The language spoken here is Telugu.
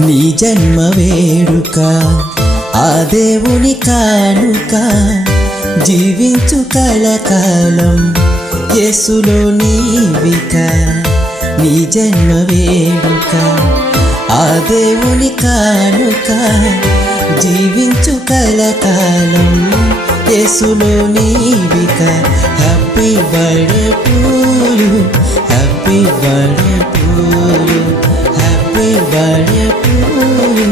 నీ జన్మ వేడుక ఆ దేవుని కానుక జీవించు కలకాలం యేసులో నీవిక నీ జన్మ వేడుక ఆ దేవుని కానుక జీవించు కలకాలం యేసులో నీవిక happy birthday to you happy birthday to you happy birthday to you